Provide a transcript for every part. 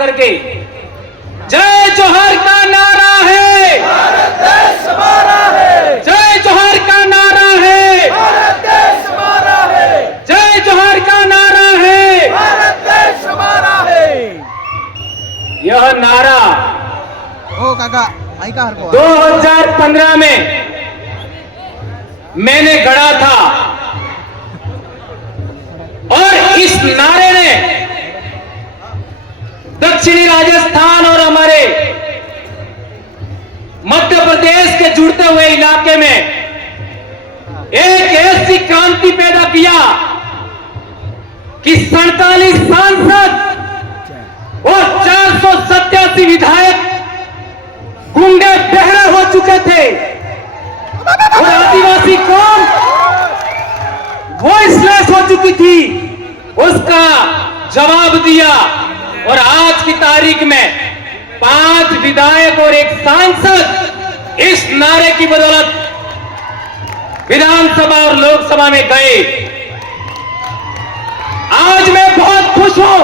करके जय जोहर का नारा है, भारत देश हमारा है, जय जोहर का नारा है, भारत देश हमारा है, जय जोहर का नारा है, भारत देश हमारा है। यह नारा ओ काका ऐका हरको 2015 में मैंने गढ़ा था और इस नारे ने दक्षिणी राजस्थान और हमारे मध्य प्रदेश के जुड़ते हुए इलाके में एक ऐसी क्रांति पैदा किया कि 47 सांसद और 487 विधायक गूंगे बहरे हो चुके थे और आदिवासी कौम वॉइसलेस हो चुकी थी, उसका जवाब दिया और आज की तारीख में 5 विधायक और 1 सांसद इस नारे की बदौलत विधानसभा और लोकसभा में गए। आज मैं बहुत खुश हूं,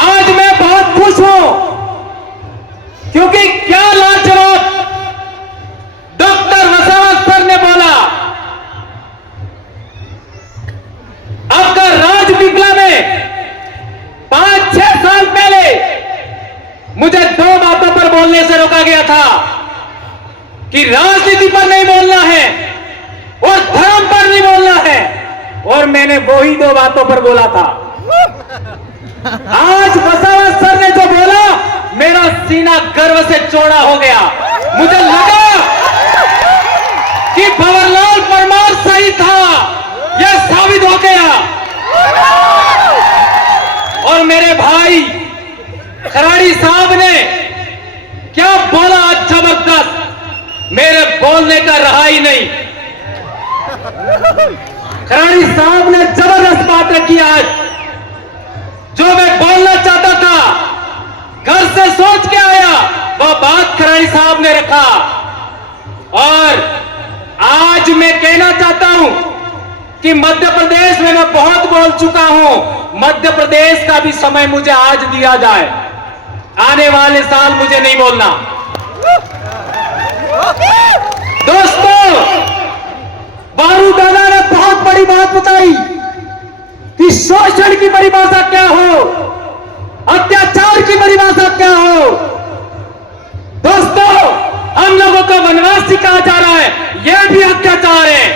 आज मैं बहुत खुश हूं क्योंकि क्या लाजवाब डॉक्टर वसावा सर ने बोला। आपका राजपिपला में 5-6 साल पहले मुझे 2 बातों पर बोलने से रोका गया था कि राजनीति पर नहीं बोलना है और धर्म पर नहीं बोलना है, और मैंने वही 2 बातों पर बोला था। आज वसावा सर ने जो बोला, मेरा सीना गर्व से चौड़ा हो गया। मुझे लगा कि भंवरलाल परमार सही था, यह साबित हो गया। और मेरे भाई खराड़ी साहब ने क्या बोला आज, जबरदस्त, मेरे बोलने का रहा ही नहीं। खराड़ी साहब ने जबरदस्त बात रखी आज, जो मैं बोलना चाहता था, घर से सोच के आया, वह बात खराड़ी साहब ने रखा। और आज मैं कहना चाहता हूं कि मध्य प्रदेश में मैं बहुत बोल चुका हूं, मध्य प्रदेश का भी समय मुझे आज दिया जाए, आने वाले साल मुझे नहीं बोलना। दोस्तों, बारू दादा ने बहुत बड़ी बात बताई कि शोषण की परिभाषा क्या हो, अत्याचार की परिभाषा क्या हो। दोस्तों, हम लोगों को वनवासी कहा जा रहा है, यह भी अत्याचार है।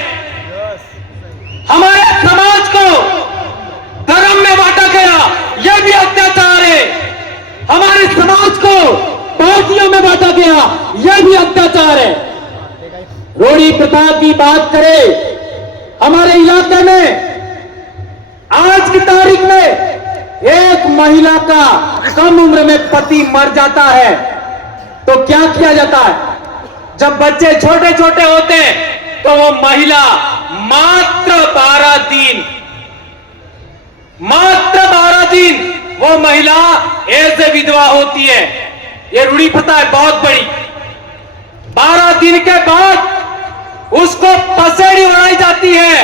हमारे समाज को धर्म में बांटा गया, यह भी अत्याचार है। हमारे समाज को पार्टियों में बांटा गया, यह भी अत्याचार है। रूढ़ी प्रथा की बात करें, हमारे इलाके में आज की तारीख में एक महिला का कम उम्र में पति मर जाता है तो क्या किया जाता है? जब बच्चे छोटे छोटे होते हैं तो वो महिला मात्र 12 दिन वो महिला ऐसे विधवा होती है। ये रूढ़ी प्रथा है बहुत बड़ी। 12 दिन के बाद उसको पसेड़ी उड़ाई जाती है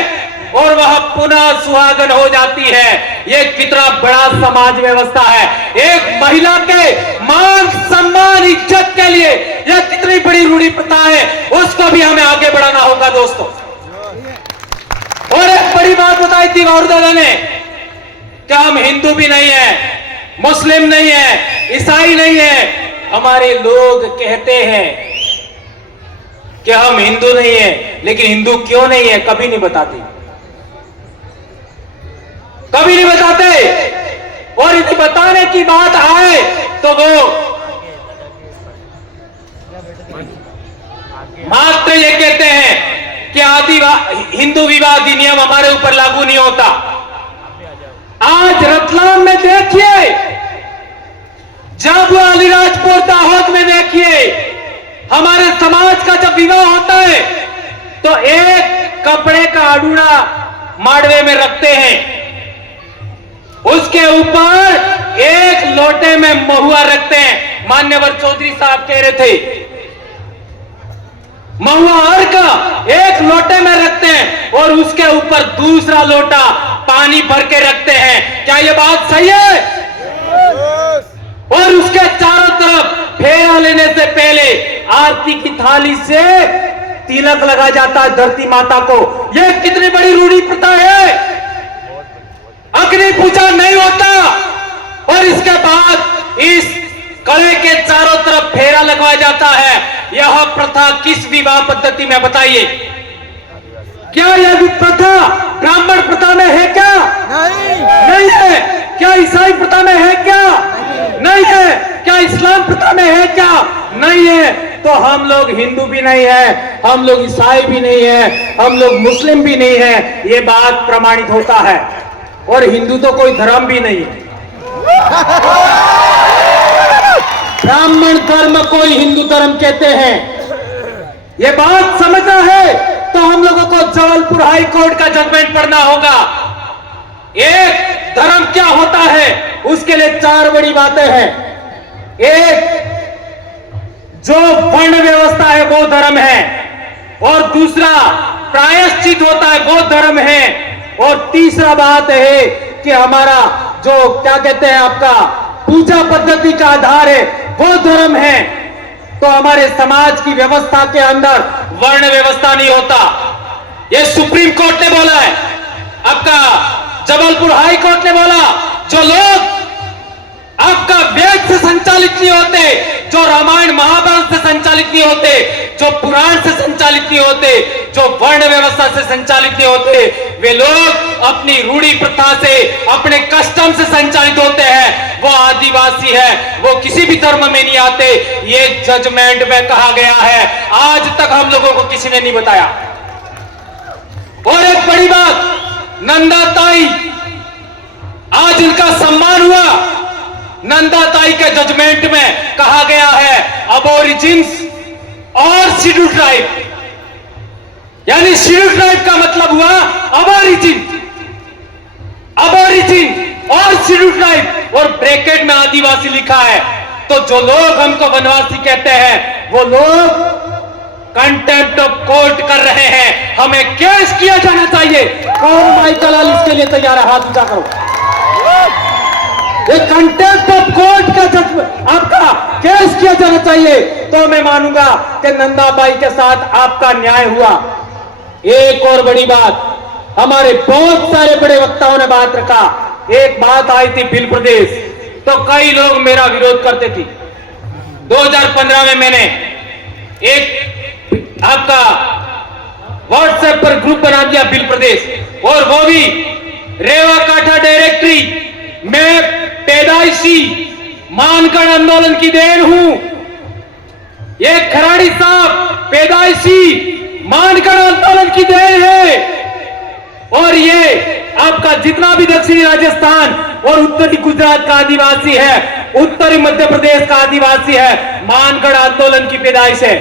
और वह पुनः सुहागन हो जाती है। ये कितना बड़ा समाज व्यवस्था है। एक महिला के मान सम्मान इज्जत के लिए यह कितनी बड़ी रूढ़ी प्रथा है, उसको भी हमें आगे बढ़ाना होगा दोस्तों। और एक बड़ी बात बताई थी बारू दादा ने कि हम हिंदू भी नहीं है, मुस्लिम नहीं है, ईसाई नहीं है। हमारे लोग कहते हैं कि हम हिंदू नहीं है, लेकिन हिंदू क्यों नहीं है कभी नहीं बताते, कभी नहीं बताते। और यदि बताने की बात आए तो वो मात्र ये कहते हैं कि हिंदू विवाह अधिनियम हमारे ऊपर लागू नहीं होता। आज रतलाम में देखिए, जब अलीराजपुर दाहोद में देखिए, हमारे समाज का जब विवाह होता है तो एक कपड़े का अडूड़ा माड़वे में रखते हैं, उसके ऊपर एक लोटे में महुआ रखते हैं। मान्यवर चौधरी साहब कह रहे थे, महुआ हर का एक लोटे में रखते हैं और उसके ऊपर दूसरा लोटा पानी भर के रखते हैं। क्या यह बात सही है? और उसके चारों तरफ फेरा लेने से पहले आरती की थाली से तिलक लगा जाता है धरती माता को। यह कितनी बड़ी रूढ़ी प्रथा है। अग्नि पूजा नहीं होता और इसके बाद इस कड़े के चारों तरफ फेरा लगवाया जाता है। यह प्रथा किस विवाह पद्धति में बताइए? क्या यह प्रथा ब्राह्मण प्रथा में है क्या? नहीं है। क्या ईसाई प्रथा में है क्या? नहीं है। क्या इस्लाम प्रथा में है क्या? नहीं है। तो हम लोग हिंदू भी नहीं है, हम लोग ईसाई भी नहीं है, हम लोग मुस्लिम भी नहीं है। ये बात प्रमाणित होता है। और हिंदू तो कोई धर्म भी नहीं है। ब्राह्मण धर्म को हिंदू धर्म कहते हैं। ये बात समझना है तो हम लोगों को जबलपुर हाई कोर्ट का जजमेंट पढ़ना होगा। एक धर्म क्या होता है उसके लिए 4 बड़ी बातें हैं। एक, जो वर्ण व्यवस्था है वो धर्म है, और दूसरा प्रायश्चित होता है वो धर्म है, और तीसरा बात है कि हमारा जो क्या कहते हैं आपका पूजा पद्धति का आधार है वो धर्म है। तो हमारे समाज की व्यवस्था के अंदर वर्ण व्यवस्था नहीं होता। यह सुप्रीम कोर्ट ने बोला है, आपका जबलपुर हाई कोर्ट ने बोला। जो लोग आपका वेद से संचालित नहीं होते, जो रामायण महाभारत से संचालित नहीं होते, जो पुराण से संचालित नहीं होते, जो वर्ण व्यवस्था से संचालित नहीं होते, वे लोग अपनी रूढ़ी प्रथा से, अपने कस्टम से संचालित होते हैं। वो आदिवासी है, वो किसी भी धर्म में नहीं आते। ये जजमेंट में कहा गया है। आज तक हम लोगों को किसी ने नहीं बताया। और एक बड़ी बात, नंदा ताई, आज इनका सम्मान हुआ। नंदा ताई के जजमेंट में कहा गया है अबोरिजिन्स और शेड्यूल ट्राइब, यानी शेड्यूल ट्राइब का मतलब हुआ अबोरिजिन, अबोरिजिन और शेड्यूल ट्राइब, और ब्रैकेट में आदिवासी लिखा है। तो जो लोग हमको वनवासी कहते हैं वो लोग कंटेम्प्ट ऑफ कोर्ट कर रहे हैं। हमें केस किया जाना चाहिए। कौन माइकल लाल इसके लिए तैयार है? हाथ ऊंचा करो। ये कंटेम्प्ट ऑफ कोर्ट का आपका केस किया जाना चाहिए, तो मैं मानूंगा कि नंदाबाई के साथ आपका न्याय हुआ। एक और बड़ी बात, हमारे बहुत सारे बड़े वक्ताओं ने बात रखा। एक बात आई थी बिल प्रदेश, तो कई लोग मेरा विरोध करते थे। 2015 में मैंने एक आपका व्हाट्सएप पर ग्रुप बना दिया बिल प्रदेश, और वो भी रेवा काठा डायरेक्टरी। मैं पैदाइशी मानगढ़ आंदोलन की देन हूं। ये खराड़ी साहब पैदाइशी मानगढ़ आंदोलन की देन है, और ये आपका जितना भी दक्षिणी राजस्थान और उत्तरी गुजरात का आदिवासी है, उत्तरी मध्य प्रदेश का आदिवासी है, मानगढ़ आंदोलन की पैदाइश है।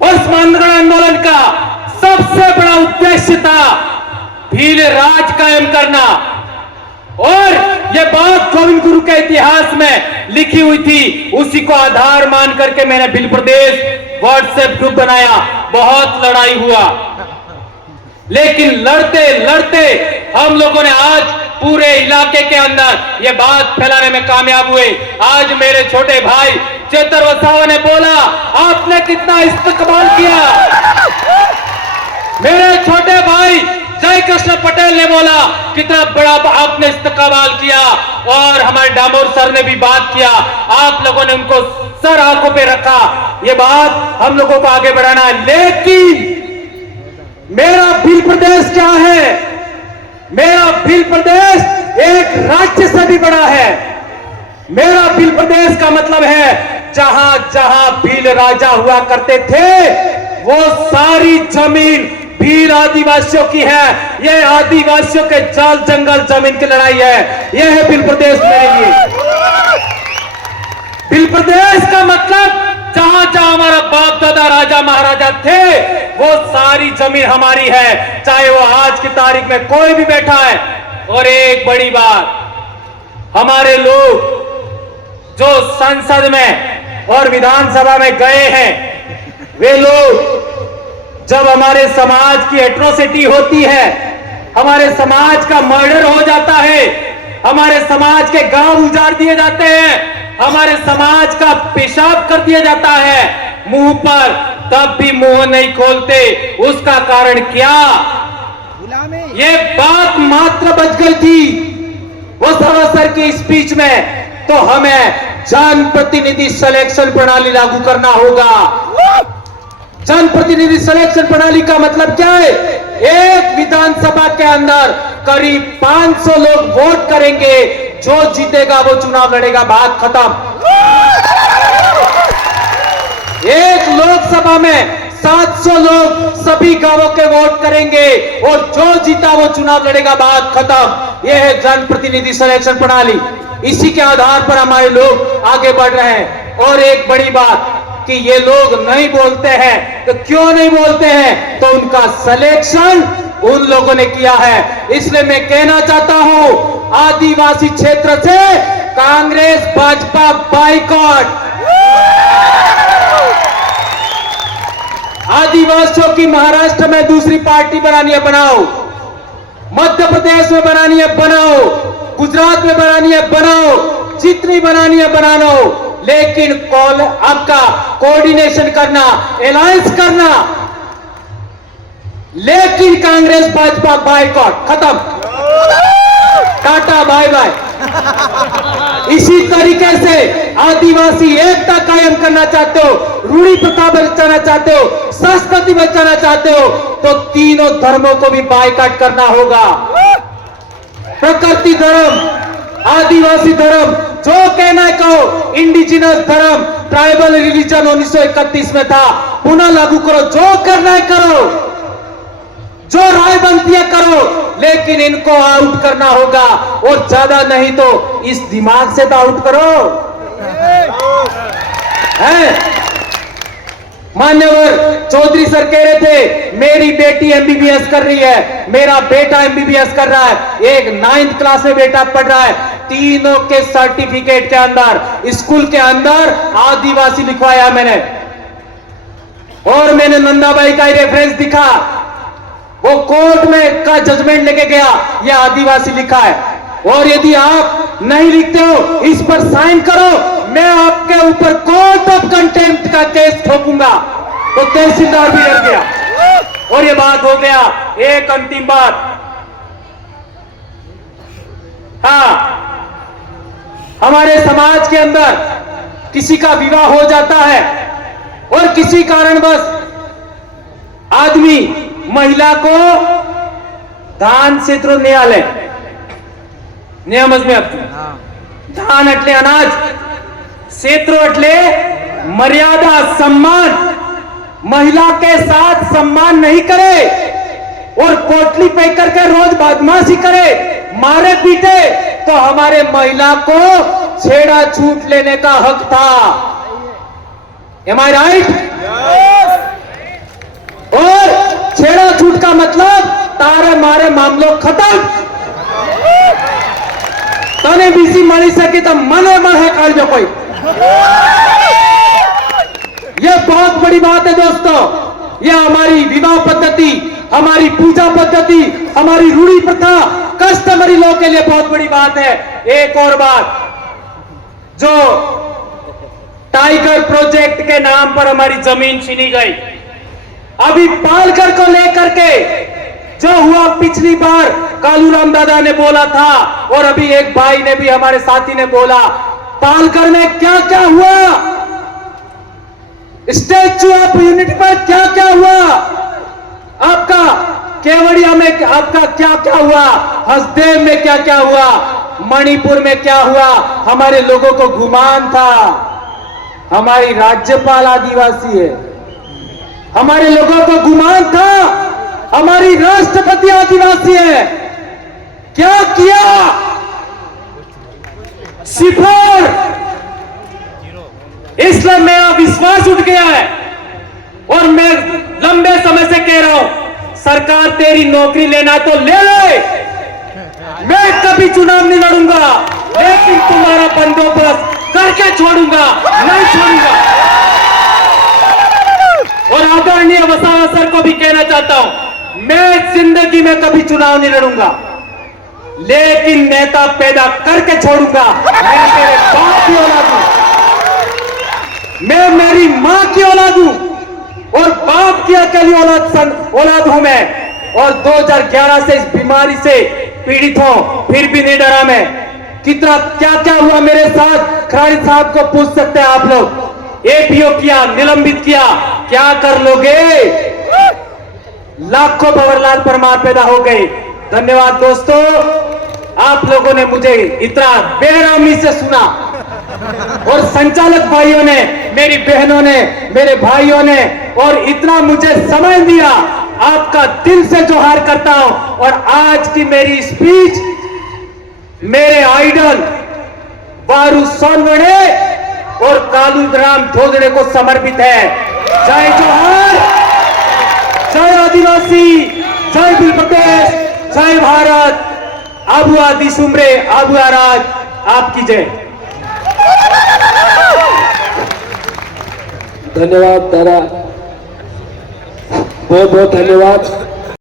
और इस मानगढ़ आंदोलन का सबसे बड़ा उद्देश्य था भील राज कायम करना। और यह बात गोविंद गुरु के इतिहास में लिखी हुई थी, उसी को आधार मान करके मैंने भील प्रदेश व्हाट्सएप ग्रुप बनाया। बहुत लड़ाई हुआ, लेकिन लड़ते लड़ते हम लोगों ने आज पूरे इलाके के अंदर यह बात फैलाने में कामयाब हुए। आज मेरे छोटे भाई चेतर वसावा ने बोला, आपने कितना इस्तेमाल किया। मेरे छोटे भाई जय कृष्ण पटेल ने बोला, कितना बड़ा आपने इस्तेमाल किया। और हमारे डामोर सर ने भी बात किया, आप लोगों ने उनको सर आंखों पे रखा। ये बात हम लोगों को आगे बढ़ाना है। लेकिन मेरा भील प्रदेश क्या है? मेरा भील प्रदेश एक राज्य से भी बड़ा है। मेरा भील प्रदेश का मतलब है जहां जहां भील राजा हुआ करते थे वो सारी जमीन भील आदिवासियों की है। यह आदिवासियों के जाल जंगल जमीन की लड़ाई है। यह है भील प्रदेश मेरे लिए। भील प्रदेश का मतलब जहां जहां हमारा बाप दादा राजा महाराजा थे वो सारी जमीन हमारी है, चाहे वो आज की तारीख में कोई भी बैठा है। और एक बड़ी बात, हमारे लोग जो संसद में और विधानसभा में गए हैं, वे लोग जब हमारे समाज की एट्रोसिटी होती है, हमारे समाज का मर्डर हो जाता है, हमारे समाज के गांव उजाड़ दिए जाते हैं, हमारे समाज का पेशाब कर दिया जाता है मुंह पर, तब भी मुंह नहीं खोलते। उसका कारण क्या? गुलामी। ये बात मात्र बच गई थी वो सवा सर की स्पीच में, तो हमें जनप्रतिनिधि सिलेक्शन प्रणाली लागू करना होगा। जनप्रतिनिधि सिलेक्शन प्रणाली का मतलब क्या है? एक विधानसभा के अंदर करीब 500 लोग वोट करेंगे, जो जीतेगा वो चुनाव लड़ेगा, बात खत्म। एक लोकसभा में 700 लोग सभी गांवों के वोट करेंगे और जो जीता वो चुनाव लड़ेगा, बात खत्म। यह है जनप्रतिनिधि सिलेक्शन प्रणाली। इसी के आधार पर हमारे लोग आगे बढ़ रहे हैं। और एक बड़ी बात कि ये लोग नहीं बोलते हैं, तो क्यों नहीं बोलते हैं? तो उनका सिलेक्शन उन लोगों ने किया है। इसलिए मैं कहना चाहता हूं, आदिवासी क्षेत्र से कांग्रेस भाजपा बाइकॉट। आदिवासियों की महाराष्ट्र में दूसरी पार्टी बनानी है, बनाओ। मध्य प्रदेश में बनानी है, बनाओ। गुजरात में बनानी है, बनाओ। जितनी बनानी है बना लो, लेकिन कॉल आपका कोऑर्डिनेशन करना, अलायंस करना, लेकिन कांग्रेस भाजपा बाइकॉट, खत्म, टाटा बाय बाय। इसी तरीके से आदिवासी एकता कायम करना चाहते हो, रूढ़ी प्रथा बचाना चाहते हो, संस्कृति बचाना चाहते हो, तो तीनों धर्मों को भी बाइकॉट करना होगा। प्रकृति धर्म, आदिवासी धर्म, जो कहना है कहो, इंडिजिनस धर्म, ट्राइबल रिलीजन 1931 में था, पुनः लागू करो। जो करना है करो, जो राय बनती है करो, लेकिन इनको आउट करना होगा। और ज्यादा नहीं तो इस दिमाग से तो आउट करो। है मान्यवर चौधरी सर कह रहे थे, मेरी बेटी एमबीबीएस कर रही है, मेरा बेटा एमबीबीएस कर रहा है, एक 9th क्लास में बेटा पढ़ रहा है, तीनों के सर्टिफिकेट के अंदर, स्कूल के अंदर आदिवासी लिखवाया मैंने। और मैंने नंदाबाई का रेफरेंस दिखा, वो कोर्ट में का जजमेंट लेके गया, यह आदिवासी लिखा है। और यदि आप नहीं लिखते हो, इस पर साइन करो, मैं आपके ऊपर कोर्ट ऑफ कंटेम्प्ट का केस ठोकूंगा। तो तहसीलदार भी डर गया और ये बात हो गया। एक अंतिम बात, हाँ, हमारे समाज के अंदर किसी का विवाह हो जाता है और किसी कारणवश आदमी महिला को दान क्षेत्र न्यायालय नियम में दान अटले अनाज, क्षेत्र अटले मर्यादा, सम्मान। महिला के साथ सम्मान नहीं करे और पोटली पे करके रोज बदमाशी करे, मारे पीटे, तो हमारे महिला को छेड़ा छूट लेने का हक था। एम आई राइट? और छेड़ा छूट का मतलब तारे मारे मामलों खत्म। तने बीसी मरी सके तो मने मन है काल जो कोई। यह बहुत बड़ी बात है दोस्तों। यह हमारी विवाह पद्धति, हमारी पूजा पद्धति, हमारी रूढ़ी प्रथा, कस्टमरी लॉ के लिए बहुत बड़ी बात है। एक और बात, जो टाइगर प्रोजेक्ट के नाम पर हमारी जमीन छीनी गई, अभी पालघर को लेकर के जो हुआ, पिछली बार कालूराम दादा ने बोला था और अभी एक भाई ने भी, हमारे साथी ने बोला, पालघर में क्या क्या हुआ, स्टैच्यू ऑफ यूनिटी पर क्या क्या हुआ, आपका केवड़िया में आपका क्या क्या हुआ, हसदेव में क्या क्या हुआ, मणिपुर में क्या हुआ। हमारे लोगों को गुमान था हमारी राज्यपाल आदिवासी है, हमारे लोगों को गुमान था हमारी राष्ट्रपति आदिवासी है। क्या किया? सिफर। इसलिए मेरा विश्वास उठ गया है और मैं लंबे समय से कह रहा हूं, सरकार तेरी नौकरी लेना तो ले ले, मैं कभी चुनाव नहीं लड़ूंगा, लेकिन तुम्हारा बंदोबस्त करके छोड़ूंगा, नहीं छोड़ूंगा। और आदरणीय वसावा सर को भी कहना चाहता हूं, मैं जिंदगी में कभी चुनाव नहीं लड़ूंगा, लेकिन नेता पैदा करके छोड़ूंगा। मैं मेरे बाप की औलाद हूं, मैं मेरी मां की औलाद हूं और बाप की अकेली औलाद हूं मैं। और 2011 से इस बीमारी से पीड़ित हूं, फिर भी नहीं डरा मैं। कितना क्या क्या हुआ मेरे साथ, खराड़ी साहब को पूछ सकते हैं आप लोग। एपीओ किया, निलंबित किया, क्या कर लोगे? लाखों भंवरलाल परमार पैदा हो गए। धन्यवाद दोस्तों, आप लोगों ने मुझे इतना बेरहमी से सुना और संचालक भाइयों ने, मेरी बहनों ने, मेरे भाइयों ने और इतना मुझे समय दिया। आपका दिल से जोहार करता हूं। और आज की मेरी स्पीच मेरे आइडल वारू सोनवणे और कालूराम धोदड़े को समर्पित है। जय जोहार, जय आदिवासी, जय बिल प्रदेश, जय भारत। आबू आदि सुमरे, आबू राज, आपकी जय। धन्यवाद दादा, बहुत बहुत धन्यवाद।